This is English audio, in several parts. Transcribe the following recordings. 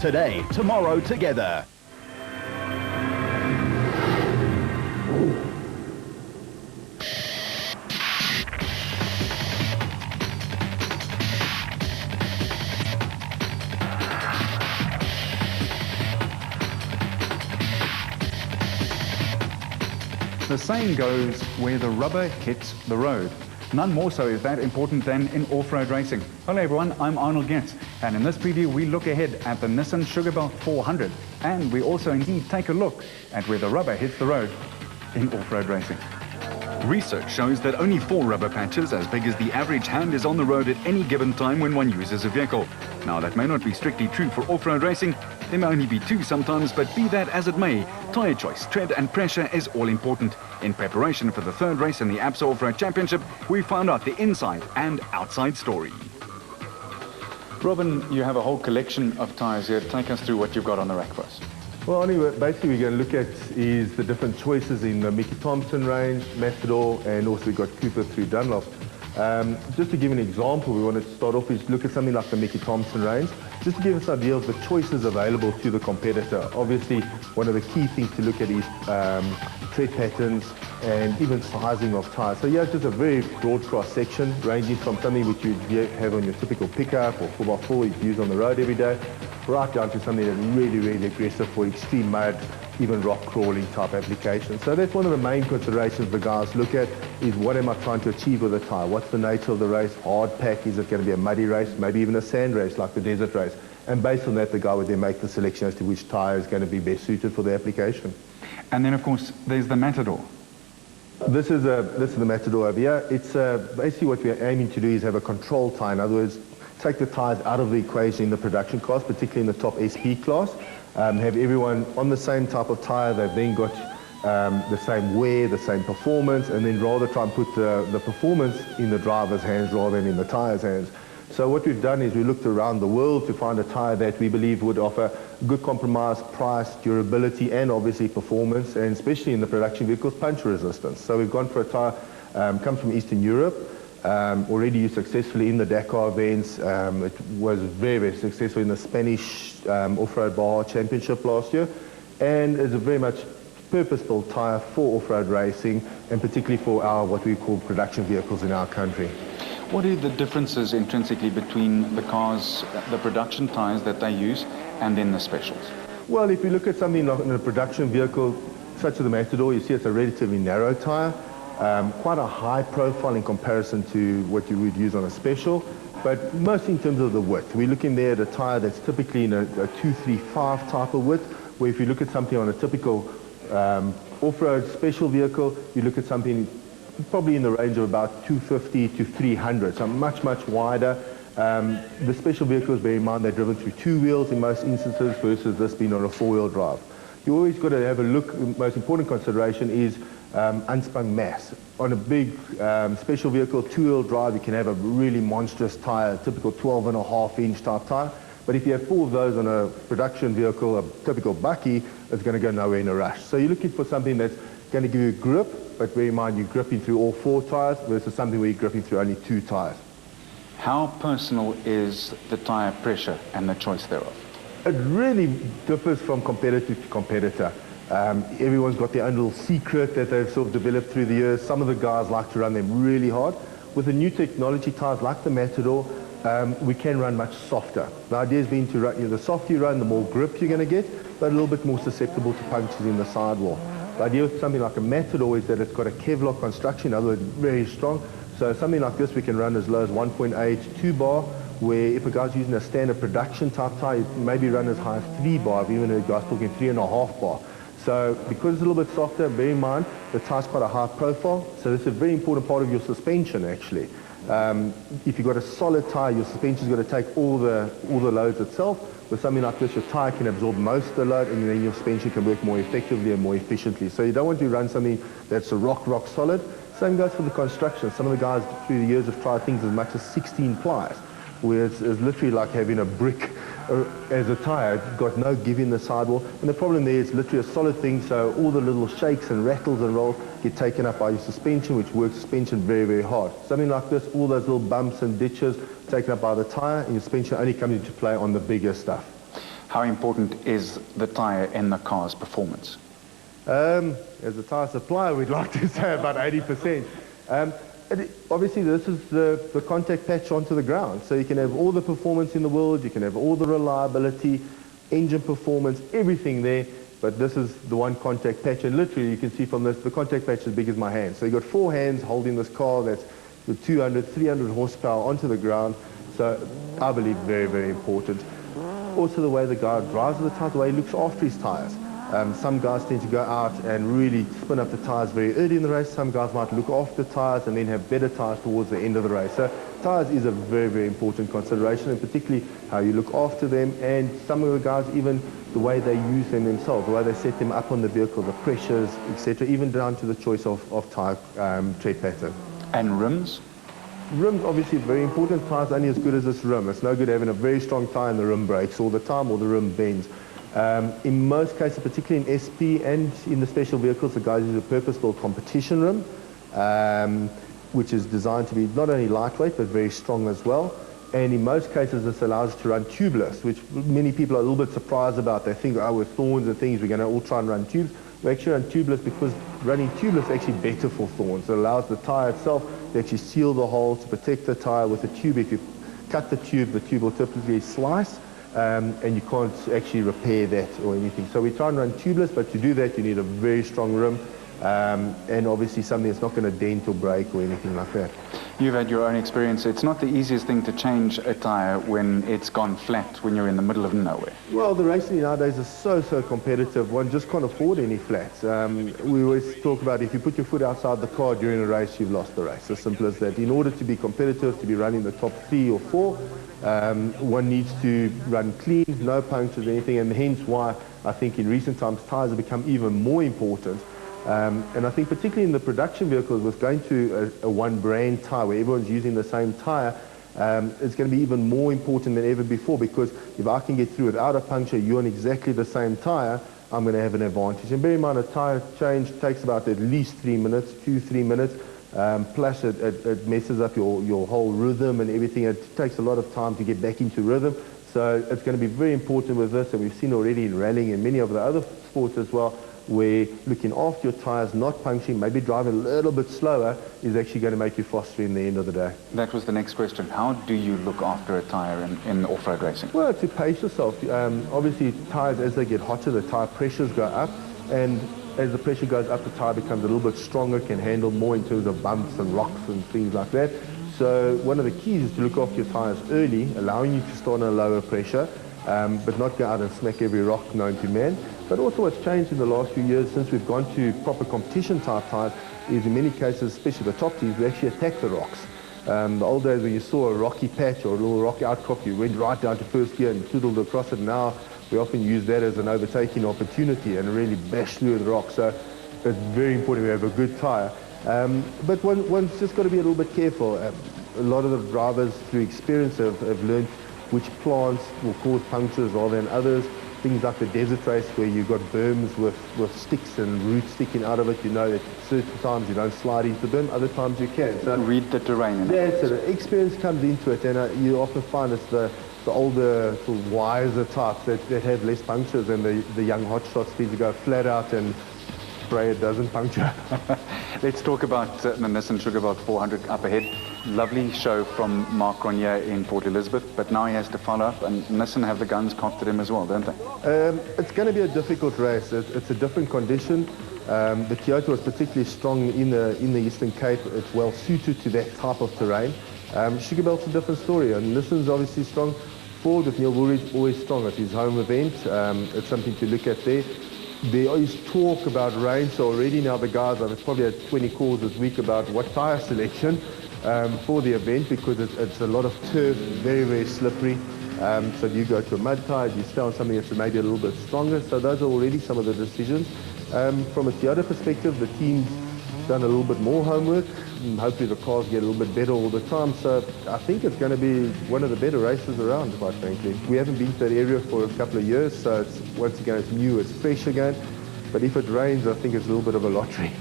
Today, tomorrow, together. The saying goes, where the rubber hits the road. None more so is that important than in off-road racing. Hello everyone, I'm Arnold Getz, and in this preview we look ahead at the Nissan Sugarbelt 400, and we also indeed take a look at where the rubber hits the road in off-road racing. Research shows that only 4 rubber patches as big as the average hand is on the road at any given time when one uses a vehicle. Now that may not be strictly true for off-road racing. There may only be 2 sometimes, but be that as it may, tyre choice, tread and pressure is all important. In preparation for the 3rd race in the ABSA Off-Road Championship, we found out the inside and outside story. Robin, you have a whole collection of tyres here. Take us through what you've got on the rack for us. Well, anyway, basically we're going to look at is the different choices in the Mickey Thompson range, Matador, and also we've got Cooper through Dunlop. Just to give an example, we want to start off is look at something like the Mickey Thompson range, just to give us an idea of the choices available to the competitor. Obviously, one of the key things to look at is tread patterns and even sizing of tyres. So yeah, just a very broad cross-section, ranging from something which you have on your typical pickup or 4x4 you use on the road every day, right down to something that's really, really aggressive for extreme mud, even rock crawling type applications. So that's one of the main considerations the guys look at, is what am I trying to achieve with the tyre? What's the nature of the race? Hard pack? Is it going to be a muddy race? Maybe even a sand race like the desert race? And based on that, the guy would then make the selection as to which tyre is going to be best suited for the application. And then, of course, there's the Matador. This is the Matador over here. It's basically what we're aiming to do is have a control tyre. In other words, take the tyres out of the equation in the production class, particularly in the top SP class. Have everyone on the same type of tyre. They've then got the same wear, the same performance, and then rather try and put the performance in the driver's hands rather than in the tyre's hands. So what we've done is we looked around the world to find a tyre that we believe would offer good compromise, price, durability, and obviously performance, and especially in the production vehicles, punch resistance. So we've gone for a tyre, comes from Eastern Europe, already used successfully in the Dakar events. It was very, very successful in the Spanish Off-Road Baja Championship last year, and is a very much purpose-built tyre for off-road racing, and particularly for our what we call production vehicles in our country. What are the differences intrinsically between the cars, the production tyres that they use, and then the specials? Well, if you look at something like in a production vehicle, such as the Matador, you see it's a relatively narrow tyre, quite a high profile in comparison to what you would use on a special, but mostly in terms of the width. We're looking there at a tyre that's typically in a 235 type of width, where if you look at something on a typical off-road special vehicle, you look at something probably in the range of about 250 to 300, so much, much wider. The special vehicles, bear in mind, they're driven through 2 wheels in most instances versus this being on a 4-wheel drive. You always got to have a look. The most important consideration is unspun mass. On a big special vehicle, 2-wheel drive, you can have a really monstrous tyre, a typical 12.5-inch type tyre. But if you have 4 of those on a production vehicle, a typical bucky, it's going to go nowhere in a rush. So you're looking for something that's going to give you grip, but bear in mind you're gripping through all 4 tyres versus something where you're gripping through only 2 tyres. How personal is the tyre pressure and the choice thereof? It really differs from competitor to competitor. Everyone's got their own little secret that they've sort of developed through the years. Some of the guys like to run them really hard. With the new technology tyres like the Matador, we can run much softer. The idea has been to run, the softer you run, the more grip you're going to get, but a little bit more susceptible to punctures in the sidewall. The idea with something like a Matador is that it's got a Kevlar construction, in other words, very strong. So something like this we can run as low as 1.8, 2 bar, where if a guy's using a standard production type tyre, it maybe run as high as 3 bar, even if a guy's talking 3.5 bar. So because it's a little bit softer, bear in mind, the tyre's quite a high profile, so this is a very important part of your suspension actually. If you've got a solid tyre, your suspension's got to take all the loads itself. With something like this, your tyre can absorb most of the load, and then your suspension can work more effectively and more efficiently. So you don't want to run something that's a rock solid. Same goes for the construction. Some of the guys through the years have tried things as much as 16 plies, where it's literally like having a brick as a tyre. It's got no give in the sidewall. And the problem there is literally a solid thing, so all the little shakes and rattles and rolls get taken up by your suspension, which works suspension very, very hard. Something like this, all those little bumps and ditches taken up by the tyre, and your suspension only comes into play on the bigger stuff. How important is the tyre in the car's performance? As a tyre supplier, we'd like to say about 80%. Obviously, this is the contact patch onto the ground. So you can have all the performance in the world, you can have all the reliability, engine performance, everything there, but this is the one contact patch. And literally, you can see from this, the contact patch is as big as my hand. So you've got 4 hands holding this car that's with 200, 300 horsepower onto the ground. So I believe very, very important. Also, the way the guy drives the tyre, the way he looks after his tyres. Some guys tend to go out and really spin up the tyres very early in the race. Some guys might look after the tyres and then have better tyres towards the end of the race. So tyres is a very, very important consideration, and particularly how you look after them, and some of the guys even the way they use them themselves, the way they set them up on the vehicle, the pressures, etc., even down to the choice of tyre tread pattern. And rims? Rims obviously very important. Tyre's only as good as its rim. It's no good having a very strong tyre and the rim breaks all the time or the rim bends. In most cases, particularly in SP and in the special vehicles, the guys use a purpose-built competition rim, which is designed to be not only lightweight but very strong as well. And in most cases, this allows us to run tubeless, which many people are a little bit surprised about. They think, oh, with thorns and things, we're going to all try and run tubes. We actually run tubeless because running tubeless is actually better for thorns. It allows the tyre itself to actually seal the hole, to protect the tyre. With a tube, if you cut the tube will typically slice. And you can't actually repair that or anything. So we try and run tubeless, but to do that you need a very strong rim, and obviously something that's not going to dent or break or anything like that. You've had your own experience. It's not the easiest thing to change a tyre when it's gone flat, when you're in the middle of nowhere. Well, the racing nowadays is so competitive, one just can't afford any flats. We always talk about if you put your foot outside the car during a race, you've lost the race. As simple as that. In order to be competitive, to be running the top 3 or 4, one needs to run clean, no punctures, anything, and hence why I think in recent times tyres have become even more important. And I think particularly in the production vehicles, with going to a one brand tyre where everyone's using the same tyre, it's going to be even more important than ever before, because if I can get through without a puncture, you're on exactly the same tyre, I'm going to have an advantage. And bear in mind, a tyre change takes about at least 3 minutes, 2-3 minutes. Plus it messes up your whole rhythm and everything. It takes a lot of time to get back into rhythm. So it's going to be very important with this, and we've seen already in rallying and many of the other sports as well, where looking after your tyres, not puncturing, maybe driving a little bit slower, is actually going to make you faster in the end of the day. That was the next question. How do you look after a tyre in off-road racing? Well, to pace yourself. Obviously, tyres, as they get hotter, the tyre pressures go up, and as the pressure goes up, the tyre becomes a little bit stronger, can handle more in terms of bumps and rocks and things like that. So one of the keys is to look after your tyres early, allowing you to start on a lower pressure, but not go out and smack every rock known to man. But also what's changed in the last few years since we've gone to proper competition type tyres is in many cases, especially the top teams, we actually attack the rocks. The old days when you saw a rocky patch or a little rocky outcrop, you went right down to first gear and toodled across it. Now we often use that as an overtaking opportunity and really bash through the rocks. So it's very important we have a good tyre. But one's just got to be a little bit careful. A lot of the drivers through experience have learned which plants will cause punctures rather than others. Things like the desert race where you've got berms with sticks and roots sticking out of it. You know that certain times you don't slide into the berm, other times you can. So read the terrain. Yeah, so the experience comes into it, and you often find it's the older, sort of wiser types that have less punctures, and the young hotshots tend to go flat out and pray it doesn't puncture. Let's talk about the Nissan Sugarbelt 400 up ahead. Lovely show from Mark Grenier in Port Elizabeth, but now he has to follow up, and Nissan have the guns cocked at him as well, don't they? It's going to be a difficult race. It's a different condition. The Toyota was particularly strong in the Eastern Cape. It's well suited to that type of terrain. Sugarbelt's a different story, and Nissan's obviously strong. Ford with Neil Woolridge, always strong at his home event. It's something to look at there. There is talk about rain, so already now the guys, I've probably had 20 calls this week about what tyre selection for the event, because it's a lot of turf, very, very slippery. So do you go to a mud tyre, do you stay on something that's maybe a little bit stronger? So those are already some of the decisions. From a Toyota perspective, the team's done a little bit more homework, and hopefully the cars get a little bit better all the time. So I think it's going to be one of the better races around, quite frankly. We haven't been to that area for a couple of years, so it's, once again, it's new, it's fresh again. But if it rains, I think it's a little bit of a lottery.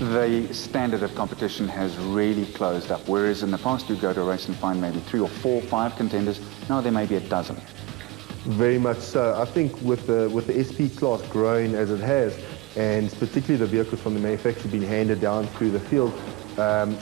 The standard of competition has really closed up, whereas in the past you go to a race and find maybe 3 or 4 or 5 contenders. Now there may be a dozen. Very much so. I think with the SP class growing as it has, and particularly the vehicles from the manufacturer being handed down through the field,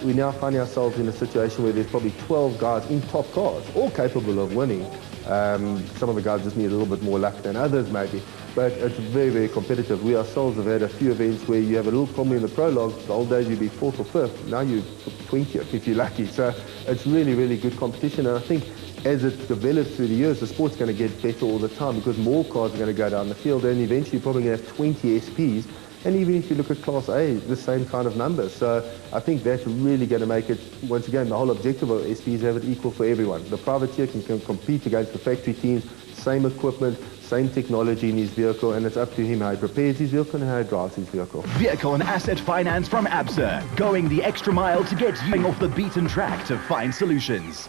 we now find ourselves in a situation where there's probably 12 guys in top cars, all capable of winning. Some of the guys just need a little bit more luck than others maybe, but it's very, very competitive. We ourselves have had a few events where you have a little problem in the prologue. The old days you'd be 4th or 5th, now you're 20th if you're lucky. So it's really, really good competition, and I think as it develops through the years, the sport's going to get better all the time because more cars are going to go down the field, and eventually you're probably going to have 20 SPs. And even if you look at Class A, the same kind of numbers. So I think that's really going to make it, once again, the whole objective of SPs have it equal for everyone. The privateer can compete against the factory teams, same equipment, same technology in his vehicle, and it's up to him how he prepares his vehicle and how he drives his vehicle. Vehicle and asset finance from ABSA, going the extra mile to get you off the beaten track to find solutions.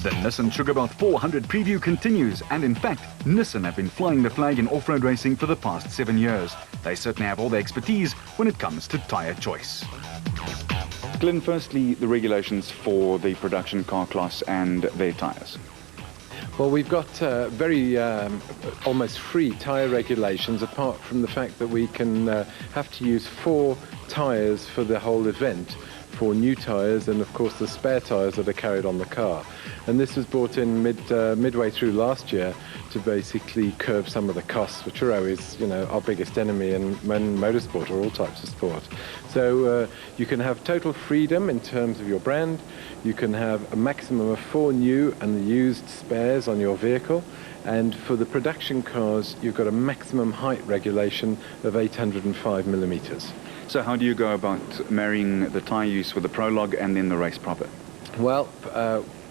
The Nissan Sugarbelt 400 preview continues, and in fact, Nissan have been flying the flag in off-road racing for the past 7 years. They certainly have all the expertise when it comes to tyre choice. Glenn, firstly, the regulations for the production car class and their tyres. Well, we've got very almost free tyre regulations, apart from the fact that we can have to use 4 tyres for the whole event, 4 new tyres, and of course the spare tyres that are carried on the car. And this was brought in midway through last year to basically curb some of the costs, which are always, you know, our biggest enemy in motorsport or all types of sport. So you can have total freedom in terms of your brand. You can have a maximum of 4 new and used spares on your vehicle. And for the production cars, you've got a maximum height regulation of 805 millimeters. So how do you go about marrying the tyre use with the prologue and then the race proper? Well,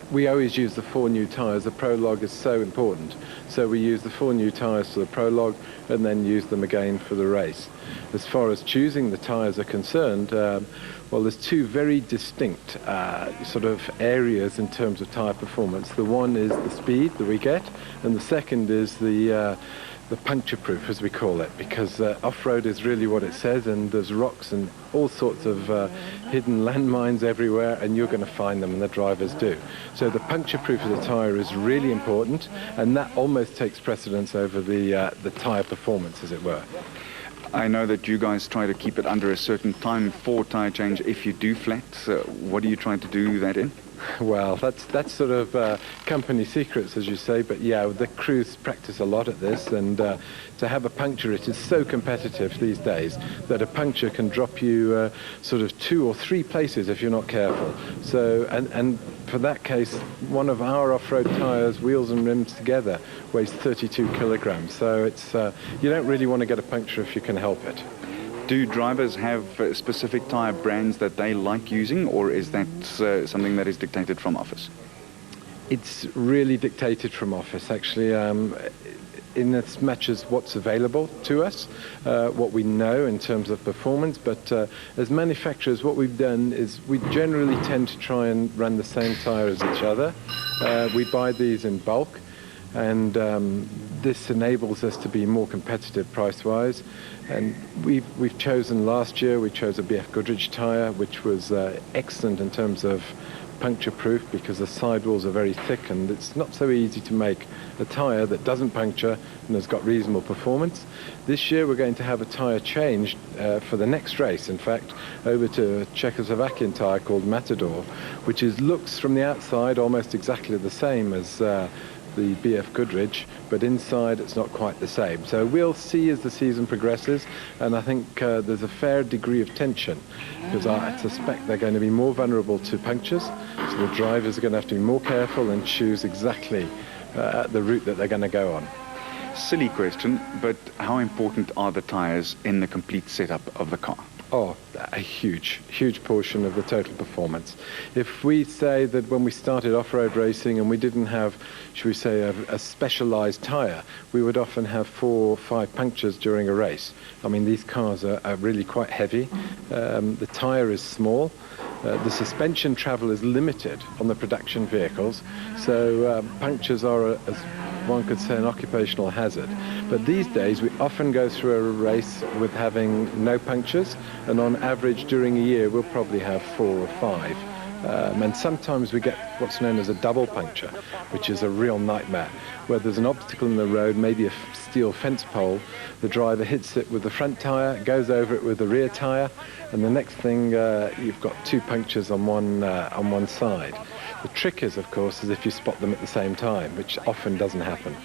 we always use the 4 new tyres. The prologue is so important. So we use the 4 new tyres for the prologue and then use them again for the race. As far as choosing the tyres are concerned, well, there's 2 very distinct sort of areas in terms of tyre performance. The one is the speed that we get, and the second is the puncture proof, as we call it, because off-road is really what it says, and there's rocks and all sorts of hidden landmines everywhere, and you're going to find them, and the drivers do. So the puncture proof of the tyre is really important, and that almost takes precedence over the tyre performance, as it were. I know that you guys try to keep it under a certain time for tyre change if you do flat. What are you trying to do that in? Well, that's sort of company secrets, as you say, but yeah, the crews practice a lot at this, and to have a puncture, it is so competitive these days that a puncture can drop you sort of 2 or 3 places if you're not careful. So, and for that case, one of our off-road tyres, wheels and rims together, weighs 32 kilograms. So it's you don't really want to get a puncture if you can help it. Do drivers have specific tyre brands that they like using, or is that something that is dictated from office? It's really dictated from office, actually, in as much as what's available to us, what we know in terms of performance. But as manufacturers, what we've done is we generally tend to try and run the same tyre as each other. We buy these in bulk, and this enables us to be more competitive price-wise. And we've chosen last year, we chose a BF Goodrich tyre, which was excellent in terms of puncture proof, because the sidewalls are very thick, and it's not so easy to make a tyre that doesn't puncture and has got reasonable performance. This year we're going to have a tyre changed for the next race, in fact, over to a Czechoslovakian tyre called Matador, which looks from the outside almost exactly the same as the BF Goodrich, but inside it's not quite the same. So we'll see as the season progresses, and I think there's a fair degree of tension, because I suspect they're going to be more vulnerable to punctures, so the drivers are going to have to be more careful and choose exactly the route that they're going to go on. Silly question, but how important are the tyres in the complete setup of the car? Oh, a huge portion of the total performance. If we say that when we started off-road racing and we didn't have, should we say, a specialized tyre, we would often have 4 or 5 punctures during a race. I mean, these cars are really quite heavy. The tyre is small. The suspension travel is limited on the production vehicles, so punctures are, as one could say, an occupational hazard. But these days we often go through a race with having no punctures, and on average during a year we'll probably have 4 or 5 And sometimes we get what's known as a double puncture, which is a real nightmare, where there's an obstacle in the road, maybe a steel fence pole. The driver hits it with the front tyre, goes over it with the rear tyre, and the next thing you've got two punctures on one side. The trick is, of course, is if you spot them at the same time, which often doesn't happen.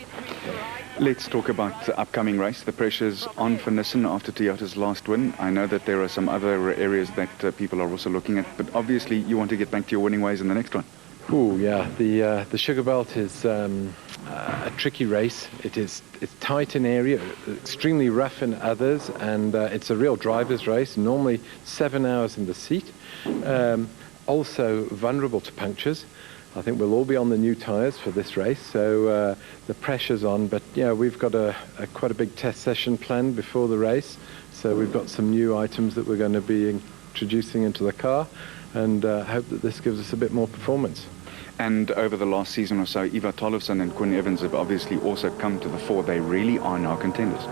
Let's talk about the upcoming race. The pressure's on for Nissan after Toyota's last win. I know that there are some other areas that people are also looking at, but obviously you want to get back to your winning ways in the next one. Oh yeah, the Sugarbelt is a tricky race. It's tight in area, extremely rough in others, and it's a real driver's race. Normally 7 hours in the seat. Also vulnerable to punctures. I think we'll all be on the new tyres for this race, so the pressure's on. But yeah, we've got quite a big test session planned before the race, so we've got some new items that we're going to be introducing into the car, and hope that this gives us a bit more performance. And over the last season or so, Ivar Tollefsen and Quinn Evans have obviously also come to the fore. They really are now contenders.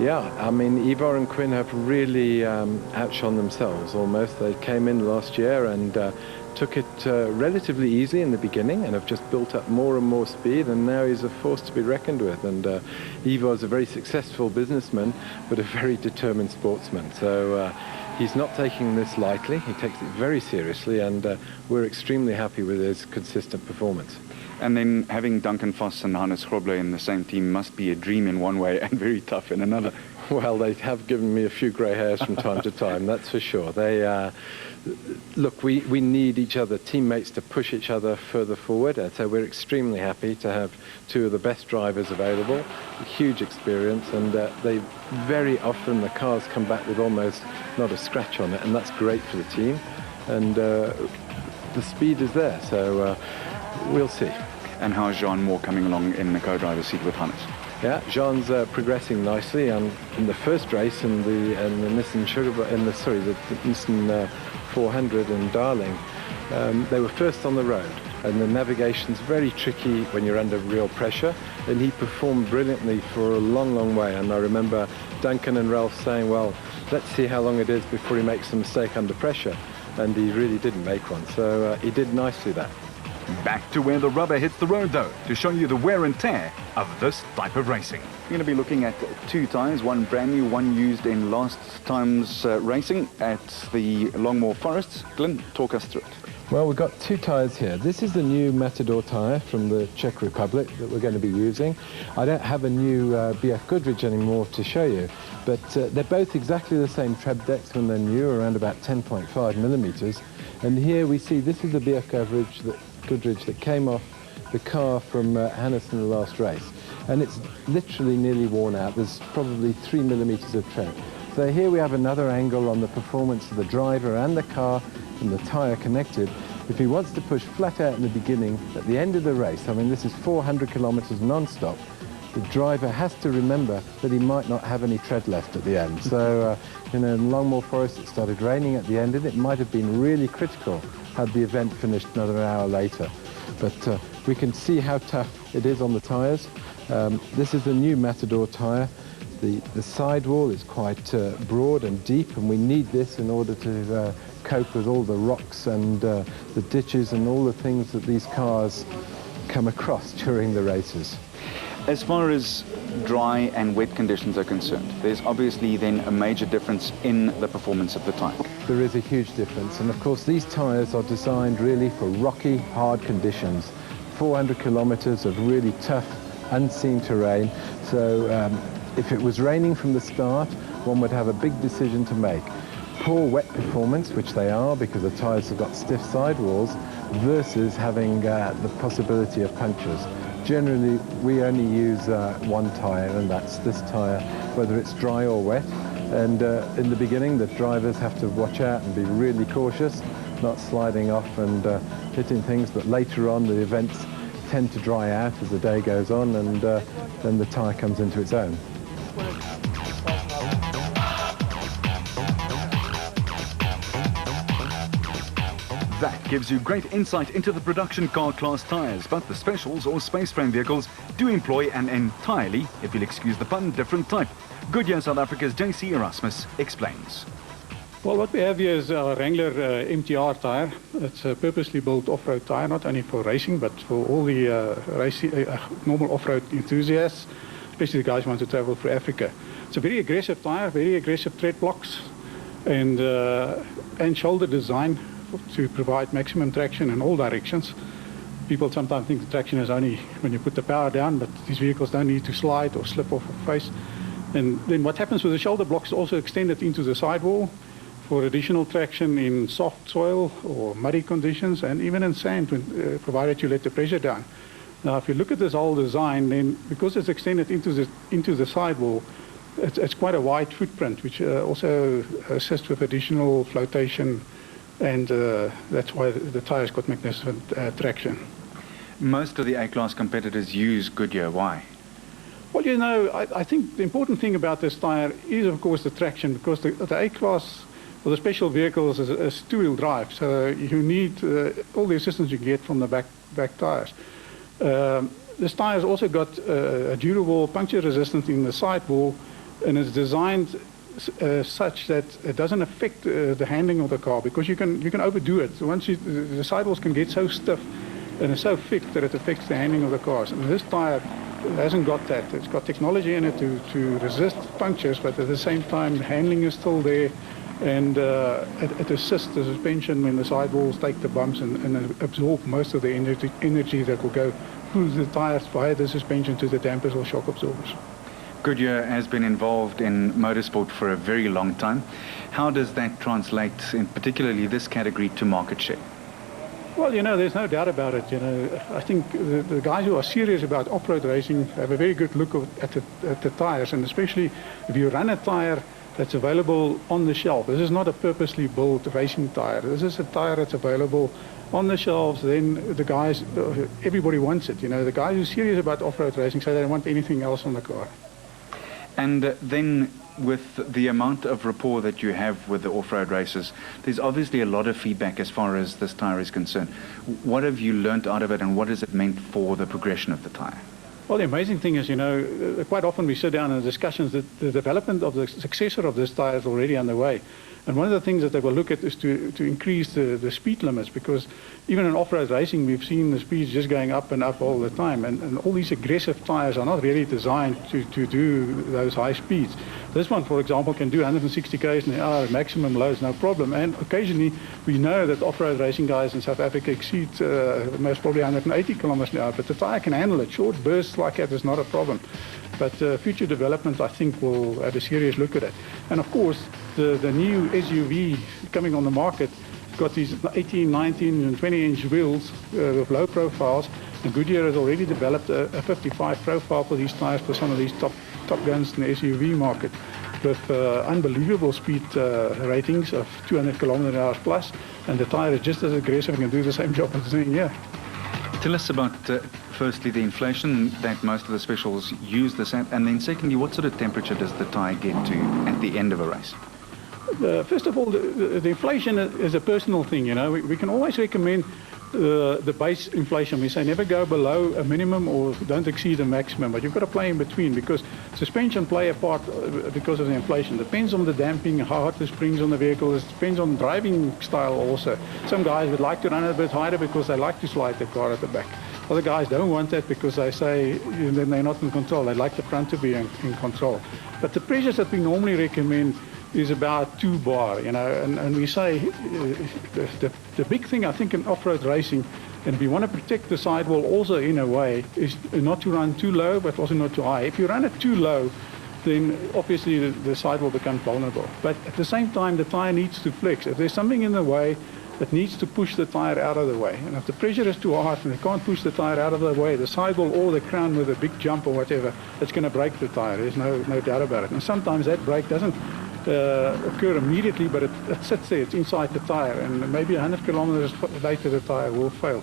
Yeah, I mean, Ivar and Quinn have really outshone themselves almost. They came in last year and took it relatively easy in the beginning and have just built up more and more speed, and now he's a force to be reckoned with. And Ivar's a very successful businessman, but a very determined sportsman. So he's not taking this lightly. He takes it very seriously, and we're extremely happy with his consistent performance. And then having Duncan Voss and Hannes Grobler in the same team must be a dream in one way and very tough in another. Well, they have given me a few grey hairs from time to time, that's for sure. They look, we need each other, teammates, to push each other further forward. So we're extremely happy to have two of the best drivers available, huge experience, and they very often, the cars come back with almost not a scratch on it, and that's great for the team. And the speed is there, so we'll see. And how's Jean Moore coming along in the co-driver's seat with Hannes? Yeah, Jean's progressing nicely. In the first race, in the Nissan the Nissan 400 in Darling, they were first on the road, and the navigation's very tricky when you're under real pressure. And he performed brilliantly for a long, long way. And I remember Duncan and Ralph saying, "Well, let's see how long it is before he makes a mistake under pressure." And he really didn't make one. So he did nicely that. Back to where the rubber hits the road, though, to show you the wear and tear of this type of racing. We're going to be looking at two tyres, one brand new, one used in last time's racing at the Longmore Forests. Glenn, talk us through it. Well, we've got two tyres here. This is the new Matador tyre from the Czech Republic that we're going to be using. I don't have a new BF Goodrich anymore to show you, but they're both exactly the same tread depth when they're new, around about 10.5 millimetres. And here we see this is the BF Goodrich that came off the car from Hannes in the last race, and it's literally nearly worn out. There's probably 3 millimetres of tread. So here we have another angle on the performance of the driver and the car and the tyre connected. If he wants to push flat out in the beginning, at the end of the race, I mean, this is 400 kilometres non-stop, the driver has to remember that he might not have any tread left at the end. So, in Longmore Forest, it started raining at the end, and it might have been really critical had the event finished another hour later. But we can see how tough it is on the tyres. This is a new Matador tyre. The sidewall is quite broad and deep, and we need this in order to cope with all the rocks and the ditches and all the things that these cars come across during the races. As far as dry and wet conditions are concerned, there's obviously then a major difference in the performance of the tyre. There is a huge difference, and of course these tyres are designed really for rocky, hard conditions. 400 kilometres of really tough, unseen terrain. So if it was raining from the start, one would have a big decision to make. Poor wet performance, which they are because the tyres have got stiff sidewalls, versus having the possibility of punctures. Generally, we only use one tyre, and that's this tyre, whether it's dry or wet. And in the beginning, the drivers have to watch out and be really cautious, not sliding off and hitting things. But later on, the events tend to dry out as the day goes on, and then the tyre comes into its own. That gives you great insight into the production car class tyres, but the specials or space frame vehicles do employ an entirely, if you'll excuse the pun, different type. Goodyear South Africa's JC Erasmus explains. Well, what we have here is our Wrangler MTR tire. It's a purposely built off-road tire, not only for racing, but for all the normal off-road enthusiasts, especially the guys who want to travel through Africa. It's a very aggressive tire, very aggressive tread blocks, and shoulder design to provide maximum traction in all directions. People sometimes think the traction is only when you put the power down, but these vehicles don't need to slide or slip off a face. And then what happens with the shoulder blocks is also extended into the sidewall for additional traction in soft soil or muddy conditions, and even in sand, when, provided you let the pressure down. Now, if you look at this whole design, then because it's extended into the sidewall, it's quite a wide footprint, which also assists with additional flotation, and that's why the tire's got magnificent traction. Most of the A-class competitors use Goodyear. Why? Well, you know, I think the important thing about this tire is, of course, the traction, because the A-class or the special vehicles is two-wheel drive, so you need all the assistance you get from the back tires. This tire's also got a durable puncture resistant in the sidewall, and it's designed such that it doesn't affect the handling of the car, because you can overdo it. So once the sidewalls can get so stiff and it's so thick that it affects the handling of the cars. And this tire hasn't got that. It's got technology in it to resist punctures, but at the same time, the handling is still there, and it assists the suspension when the sidewalls take the bumps and absorb most of the energy that will go through the tires via the suspension to the dampers or shock absorbers. Goodyear has been involved in motorsport for a very long time. How does that translate, in particularly this category, to market share? Well, you know, there's no doubt about it. You know, I think the guys who are serious about off-road racing have a very good look at the tires, and especially if you run a tire that's available on the shelf. This is not a purposely built racing tire. This is a tire that's available on the shelves. Then the guys, everybody wants it. You know, the guys who are serious about off-road racing say they don't want anything else on the car. And then with the amount of rapport that you have with the off-road racers, there's obviously a lot of feedback as far as this tire is concerned. What have you learnt out of it, and what has it meant for the progression of the tire? Well, the amazing thing is, you know, quite often we sit down in discussions that the development of the successor of this tire is already underway. And one of the things that they will look at is to increase the speed limits, because even in off-road racing, we've seen the speeds just going up and up all the time. And all these aggressive tires are not really designed to do those high speeds. This one, for example, can do 160 km an hour at maximum loads, no problem. And occasionally, we know that off-road racing guys in South Africa exceed most probably 180 km an hour. But the tire can handle it. Short bursts like that is not a problem. But future development, I think, will have a serious look at it. And of course, the new SUV coming on the market got these 18, 19, and 20-inch wheels with low profiles. And Goodyear has already developed a 55 profile for these tires for some of these top guns in the SUV market, with unbelievable speed ratings of 200 km an hour plus. And the tire is just as aggressive and can do the same job as it's doing here. Tell us about, firstly, the inflation that most of the specials use this at, and then secondly, what sort of temperature does the tire get to at the end of a race? First of all, the inflation is a personal thing, you know. We can always recommend the base inflation. We say never go below a minimum or don't exceed a maximum, but you've got to play in between, because suspension play a part because of the inflation. Depends on the damping, how hot the springs on the vehicle. It depends on driving style also. Some guys would like to run a bit higher because they like to slide the car at the back. Other guys don't want that because they say then they're not in control. They like the front to be in control. But the pressures that we normally recommend is about 2 bar, you know, and we say the big thing I think in off-road racing, and if you want to protect the sidewall also in a way, is not to run too low but also not too high. If you run it too low, then obviously the sidewall becomes vulnerable. But at the same time, the tire needs to flex. If there's something in the way, it needs to push the tire out of the way. And if the pressure is too hard and they can't push the tire out of the way, the sidewall or the crown with a big jump or whatever, it's going to break the tire. There's no doubt about it. And sometimes that break doesn't occur immediately, but it sits there. It's inside the tire, and maybe 100 kilometers later the tire will fail.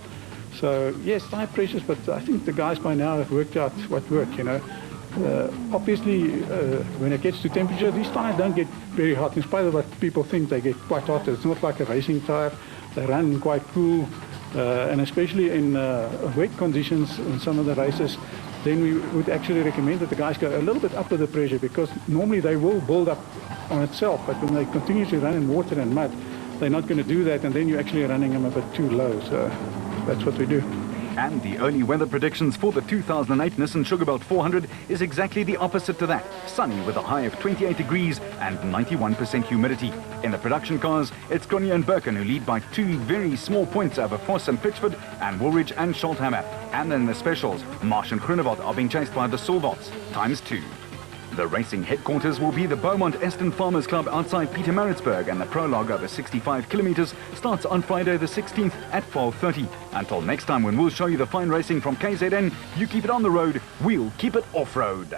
So yes, tire pressures, but I think the guys by now have worked out what works, you know. Obviously, when it gets to temperature, these tires don't get very hot. In spite of what people think, they get quite hot. It's not like a racing tire. They run quite cool, and especially in wet conditions in some of the races, then we would actually recommend that the guys go a little bit up with the pressure, because normally they will build up on itself, but when they continuously run in water and mud, they're not going to do that, and then you're actually running them a bit too low. So that's what we do. And the early weather predictions for the 2008 Nissan Sugarbelt 400 is exactly the opposite to that. Sunny with a high of 28 degrees and 91% humidity. In the production cars, it's Cronje and Birken who lead by 2 very small points over Voss and Pitchford and Woolridge and Scholthammer. And then the specials, Marsh and Groenewald are being chased by the Solvalds, ×2. The racing headquarters will be the Beaumont Eston Farmers Club outside Pietermaritzburg, and the prologue over 65 kilometers starts on Friday the 16th at 12:30. Until next time, when we'll show you the fine racing from KZN, you keep it on the road, we'll keep it off-road.